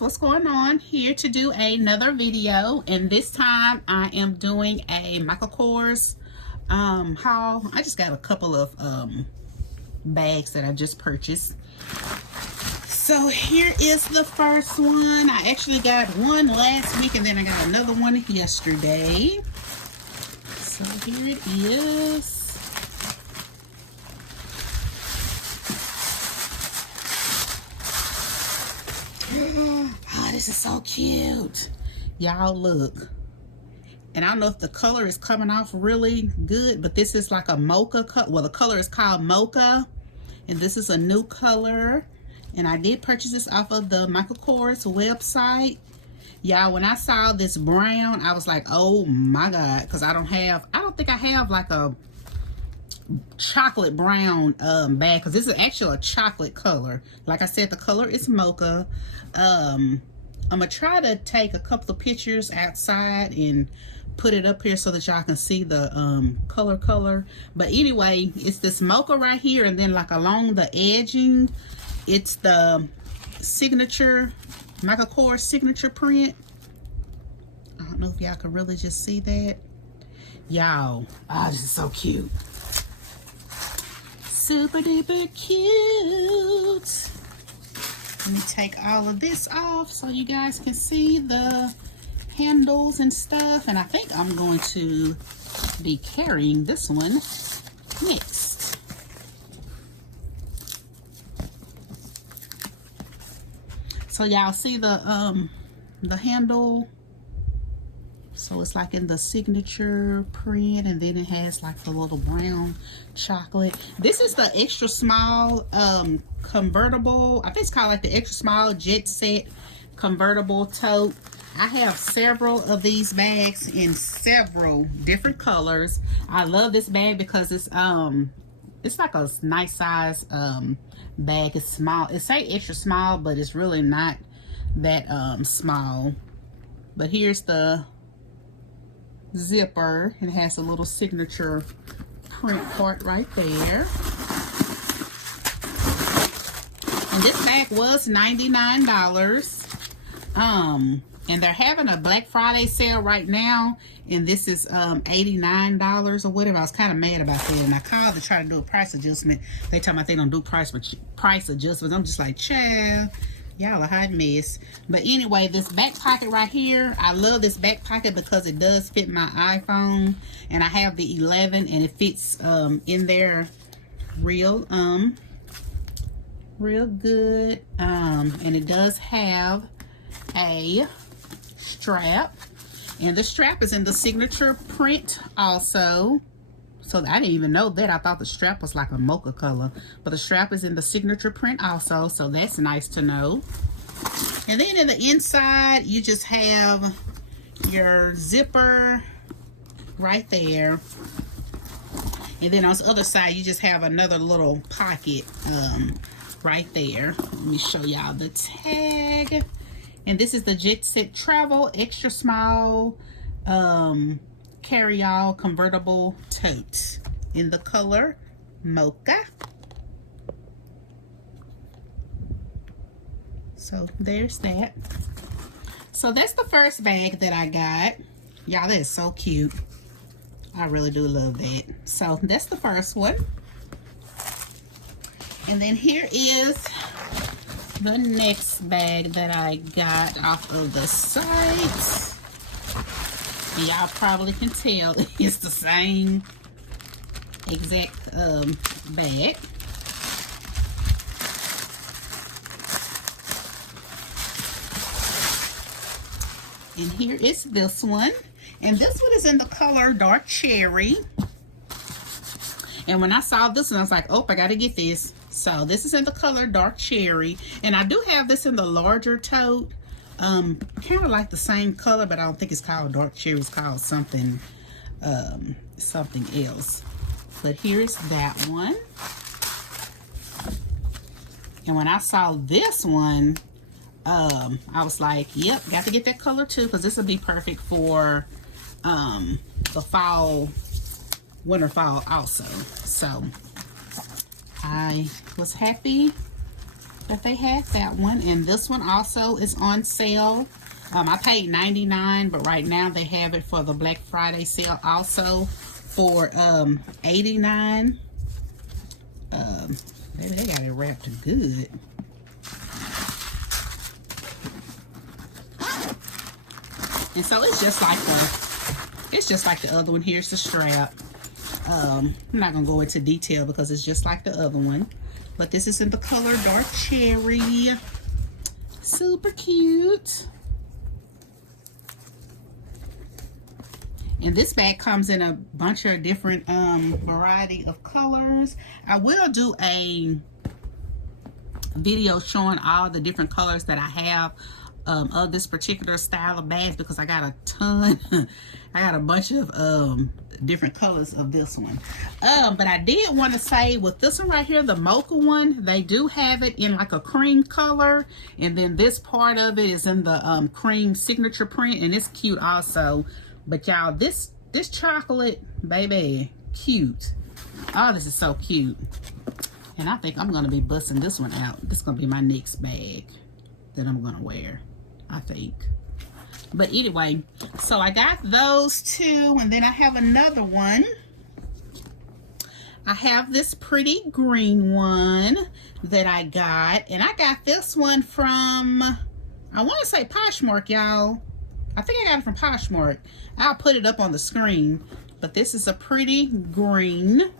guys, what's going on? Here to do another video, and this time I am doing a Michael Kors haul. I just got a couple of bags that I just purchased. So here is the first one. I actually got one last week and then I got another one yesterday. So here it is. Oh, this is so cute. Y'all look. And I don't know if the color is coming off really good, but this is like a mocha color. Well, the color is called mocha, and this is a new color. And I did purchase this off of the Michael Kors website. Y'all, when I saw this brown, I was like, oh my God, because I don't think I have like a chocolate brown bag, because this is actually a chocolate color. Like I said, the color is mocha. I'm gonna try to take a couple of pictures outside and put it up here so that y'all can see the color. But anyway, it's this mocha right here, and then like along the edging, it's the signature Michael Kors signature print. I don't know if y'all can really just see that. Y'all, oh, this is so cute. Super duper cute. Let me take all of this off so you guys can see the handles and stuff. And I think I'm going to be carrying this one next. So y'all see the handle. So it's like in the signature print, and then it has like the little brown chocolate. This is the extra small convertible. I think it's called like the extra small jet set convertible tote. I have several of these bags in several different colors. I love this bag because it's like a nice size bag. It's small. It say extra small, but it's really not that small. But here's the zipper. It has a little signature print part right there. And this bag was $99. And they're having a Black Friday sale right now, and this is $89 or whatever. I was kind of mad about that, and I called to try to do a price adjustment. They tell me they don't do price adjustments. I'm just like, child, y'all a hot mess. But anyway, this back pocket right here, I love this back pocket because it does fit my iPhone, and I have the 11, and it fits in there real good. And it does have a strap, and the strap is in the signature print also. So I didn't even know that. I thought the strap was like a mocha color, but the strap is in the signature print also, so that's nice to know. And then in the inside, you just have your zipper right there, and then on the other side, you just have another little pocket right there. Let me show y'all the tag. And this is the Jet Set Travel Extra Small Carry-All Convertible Tote in the color Mocha. So there's that. So that's the first bag that I got. Y'all, that is so cute. I really do love that. So that's the first one. And then here is the next bag that I got off of the site. Y'all probably can tell it's the same exact bag. And here is this one. And this one is in the color dark cherry. And when I saw this one, I was like, oh, I gotta get this. So this is in the color dark cherry, and I do have this in the larger tote, kind of like the same color, but I don't think it's called dark cherry. It's called something else. But here's that one. And when I saw this one, I was like, yep, got to get that color too, because this would be perfect for the fall, winter fall also. So I was happy that they had that one. And this one also is on sale. I paid $99, but right now they have it for the Black Friday sale also for $89. Maybe they got it wrapped good. And so it's just like the other one. Here's the strap. I'm not gonna go into detail because it's just like the other one. But this is in the color dark cherry. Super cute. And this bag comes in a bunch of different variety of colors. I will do a video showing all the different colors that I have of this particular style of bags, because I got a ton. I got a bunch of different colors of this one. But I did want to say with this one right here, the mocha one, they do have it in like a cream color, and then this part of it is in the cream signature print, and it's cute also. But y'all, this chocolate, baby, cute. Oh, this is so cute. And I think I'm gonna be busting this one out. This is gonna be my next bag that I'm gonna wear, I think. But anyway, so I got those two, and then I have another one. I have this pretty green one that I got, and I got this one from, I want to say Poshmark, y'all. I think I got it from Poshmark. I'll put it up on the screen. But this is a pretty green,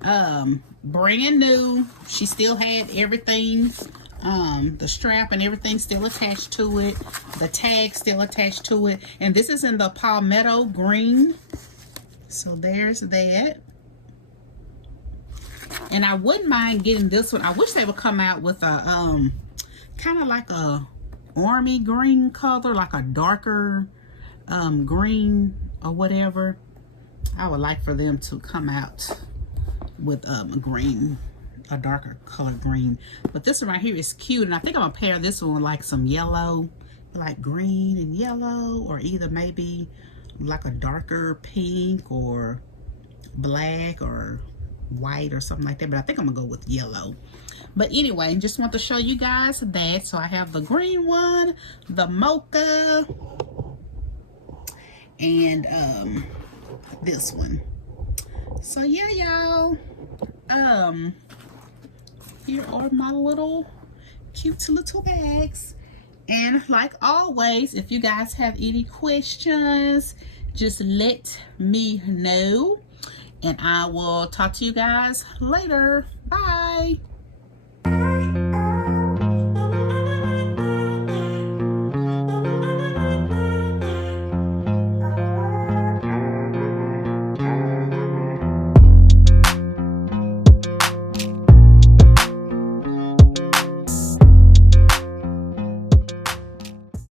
brand new. She still had everything. The strap and everything still attached to it. The tag still attached to it. And this is in the palmetto green. So there's that. And I wouldn't mind getting this one. I wish they would come out with a kind of like a army green color, like a darker green or whatever. I would like for them to come out with a green, a darker color green. But this one right here is cute, and I think I'm gonna pair this one with like some yellow, like green and yellow, or either maybe like a darker pink or black or white or something like that. But I think I'm gonna go with yellow. But anyway, just want to show you guys that. So I have the green one, the mocha, and this one. So yeah, y'all, here are my little cute little bags. And like always, if you guys have any questions, just let me know, and I will talk to you guys later. Bye.